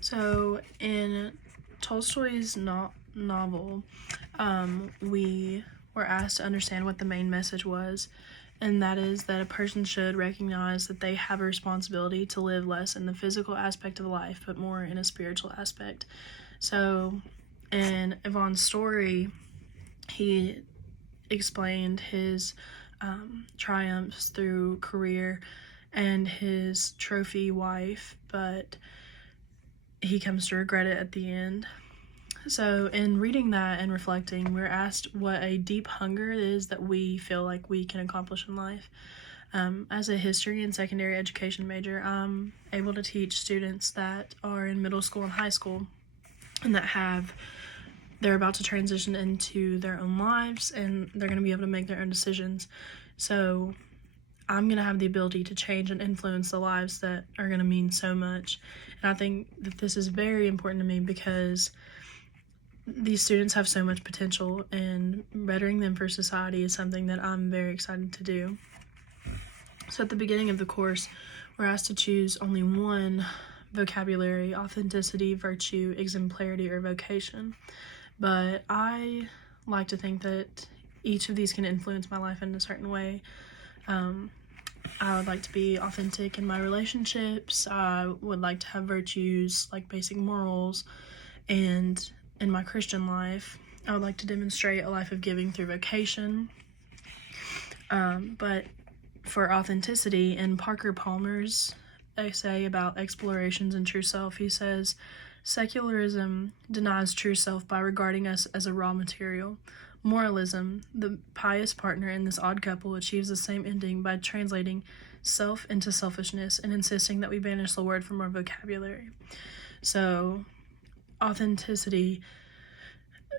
So in Tolstoy's novel, we were asked to understand what the main message was, and that is that a person should recognize that they have a responsibility to live less in the physical aspect of life, but more in a spiritual aspect. So in Ivan's story, he explained his triumphs through career and his trophy wife, but he comes to regret it at the end. So, in reading that and reflecting, we're asked what a deep hunger it is that we feel like we can accomplish in life. As a history and secondary education major, I'm able to teach students that are in middle school and high school and they're about to transition into their own lives and they're going to be able to make their own decisions. So, I'm going to have the ability to change and influence the lives that are going to mean so much. And I think that this is very important to me because these students have so much potential, and bettering them for society is something that I'm very excited to do. So at the beginning of the course, we're asked to choose only one vocabulary: authenticity, virtue, exemplarity, or vocation. But I like to think that each of these can influence my life in a certain way. I would like to be authentic in my relationships. I would like to have virtues like basic morals, and in my Christian life, I would like to demonstrate a life of giving through vocation. But for authenticity, in Parker Palmer's essay about explorations in true self, he says, secularism denies true self by regarding us as a raw material. Moralism, the pious partner in this odd couple, achieves the same ending by translating self into selfishness and insisting that we banish the word from our vocabulary. So, authenticity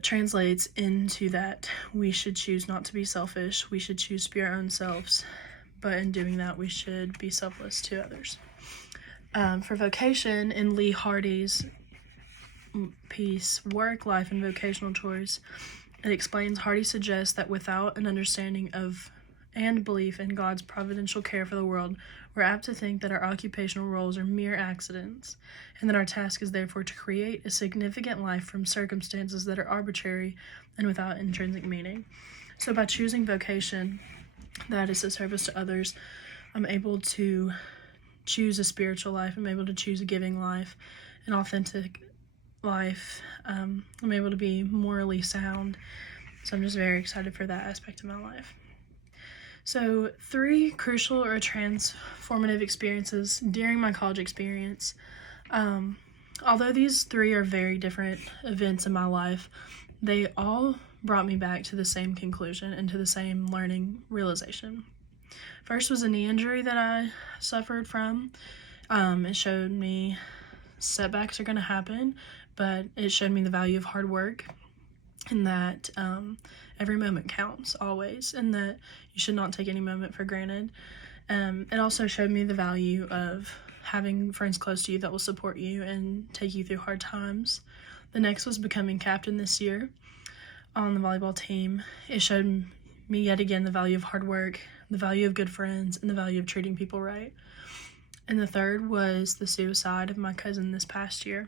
translates into that we should choose not to be selfish, we should choose to be our own selves, but in doing that, we should be selfless to others. For vocation, in Lee Hardy's piece, Work, Life, and Vocational Choice, it explains Hardy suggests that without an understanding of and belief in God's providential care for the world, we're apt to think that our occupational roles are mere accidents, and that our task is therefore to create a significant life from circumstances that are arbitrary and without intrinsic meaning. So by choosing vocation that is a service to others, I'm able to choose a spiritual life, I'm able to choose a giving life, an authentic life. I'm able to be morally sound. So I'm just very excited for that aspect of my life. So 3 crucial or transformative experiences during my college experience. Although these 3 are very different events in my life, they all brought me back to the same conclusion and to the same learning realization. First was a knee injury that I suffered from. It showed me setbacks are going to happen, but it showed me the value of hard work, and that every moment counts always, and that you should not take any moment for granted. It also showed me the value of having friends close to you that will support you and take you through hard times. The next was becoming captain this year on the volleyball team. It showed me yet again the value of hard work, the value of good friends, and the value of treating people right. And the third was the suicide of my cousin this past year.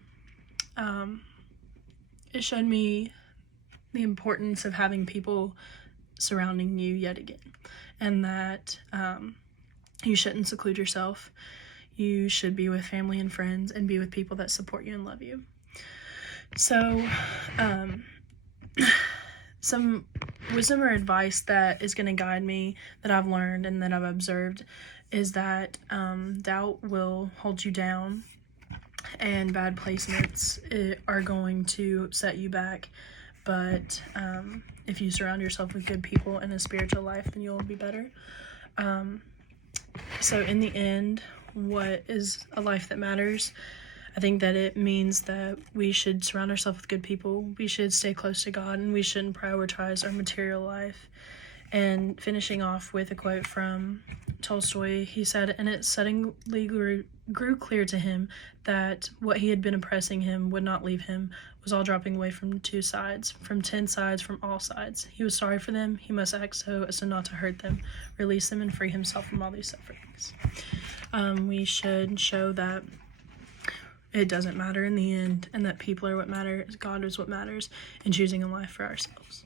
It showed me the importance of having people surrounding you yet again, and that you shouldn't seclude yourself. You should be with family and friends and be with people that support you and love you. So, some wisdom or advice that is going to guide me, that I've learned and that I've observed, is that doubt will hold you down, and bad placements are going to set you back. But if you surround yourself with good people and a spiritual life, then you'll be better. So in the end, what is a life that matters? I think that it means that we should surround ourselves with good people, we should stay close to God, and we shouldn't prioritize our material life. And finishing off with a quote from Tolstoy, he said, "And it suddenly grew clear to him that what he had been oppressing him would not leave him, was all dropping away from 2 sides, from 10 sides, from all sides. He was sorry for them, he must act so as not to hurt them, release them, and free himself from all these sufferings." We should show that it doesn't matter in the end, and that people are what matter, God is what matters, and choosing a life for ourselves.